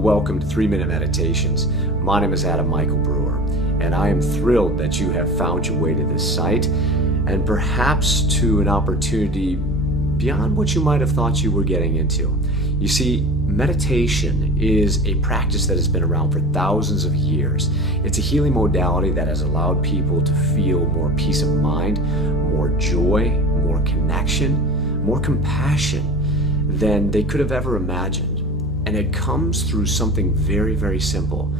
welcome to 3-Minute Meditations. My name is Adam Michael Brewer, and I am thrilled that you have found your way to this site and perhaps to an opportunity beyond what you might have thought you were getting into. You see, meditation is a practice that has been around for thousands of years. It's a healing modality that has allowed people to feel more peace of mind, more joy, more connection, more compassion than they could have ever imagined. And it comes through something very, very simple.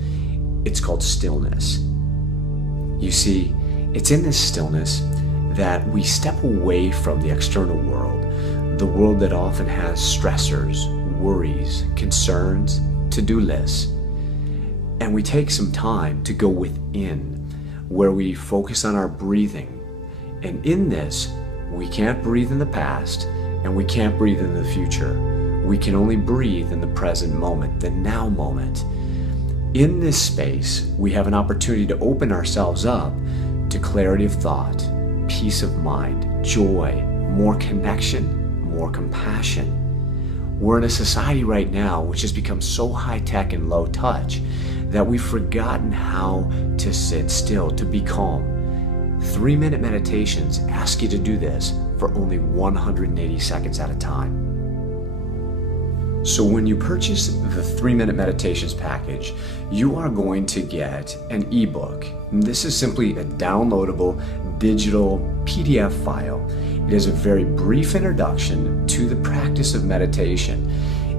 It's called stillness. You see, it's in this stillness that we step away from the external world, the world that often has stressors, worries, concerns, to-do lists. And we take some time to go within, where we focus on our breathing. And in this, we can't breathe in the past, and we can't breathe in the future. We can only breathe in the present moment, the now moment. In this space, we have an opportunity to open ourselves up to clarity of thought, peace of mind, joy, more connection, more compassion. We're in a society right now which has become so high-tech and low-touch that we've forgotten how to sit still, to be calm. 3-minute meditations ask you to do this for only 180 seconds at a time. So when you purchase the 3-Minute Meditations package, you are going to get an ebook. This is simply a downloadable digital PDF file. It is a very brief introduction to the practice of meditation.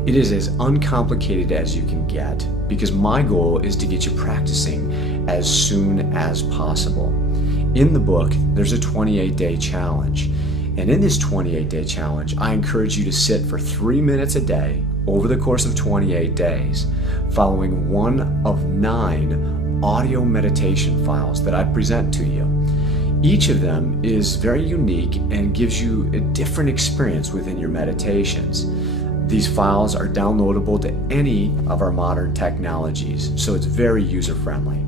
It is as uncomplicated as you can get because my goal is to get you practicing as soon as possible. In the book, there's a 28-day challenge. And in this 28-day challenge, I encourage you to sit for 3 minutes a day over the course of 28 days, following one of 9 audio meditation files that I present to you. Each of them is very unique and gives you a different experience within your meditations. These files are downloadable to any of our modern technologies, so it's very user-friendly.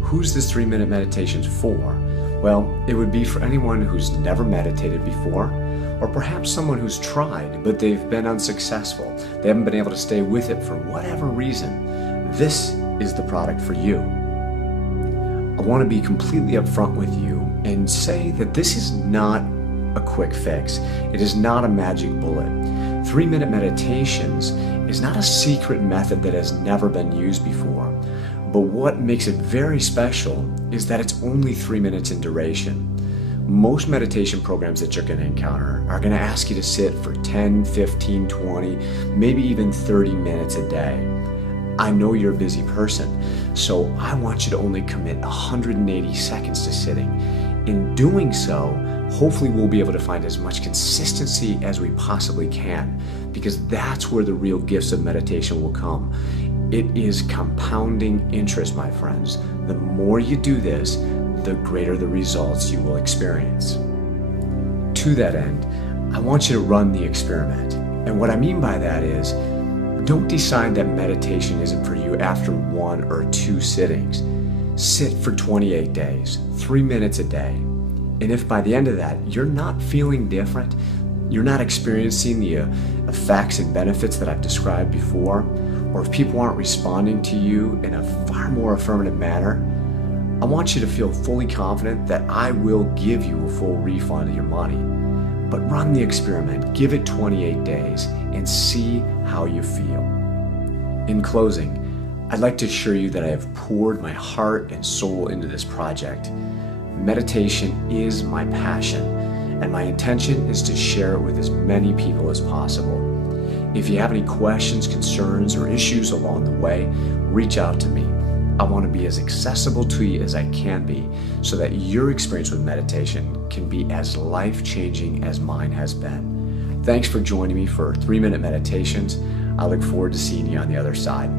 Who's this 3-minute meditations for? Well, it would be for anyone who's never meditated before, or perhaps someone who's tried, but they've been unsuccessful. They haven't been able to stay with it for whatever reason. This is the product for you. I want to be completely upfront with you and say that this is not a quick fix. It is not a magic bullet. 3-minute meditations is not a secret method that has never been used before. But what makes it very special is that it's only 3 minutes in duration. Most meditation programs that you're going to encounter are going to ask you to sit for 10, 15, 20, maybe even 30 minutes a day. I know you're a busy person, so I want you to only commit 180 seconds to sitting. In doing so, hopefully we'll be able to find as much consistency as we possibly can, because that's where the real gifts of meditation will come. It is compounding interest, my friends. The more you do this, the greater the results you will experience. To that end, I want you to run the experiment. And what I mean by that is, don't decide that meditation isn't for you after 1 or 2 sittings. Sit for 28 days, 3 minutes a day. And if by the end of that, you're not feeling different, you're not experiencing the effects and benefits that I've described before, or if people aren't responding to you in a far more affirmative manner, I want you to feel fully confident that I will give you a full refund of your money. But run the experiment, give it 28 days, and see how you feel. In closing, I'd like to assure you that I have poured my heart and soul into this project. Meditation is my passion, and my intention is to share it with as many people as possible. If you have any questions, concerns, or issues along the way, reach out to me. I want to be as accessible to you as I can be so that your experience with meditation can be as life-changing as mine has been. Thanks for joining me for 3-Minute Meditations. I look forward to seeing you on the other side.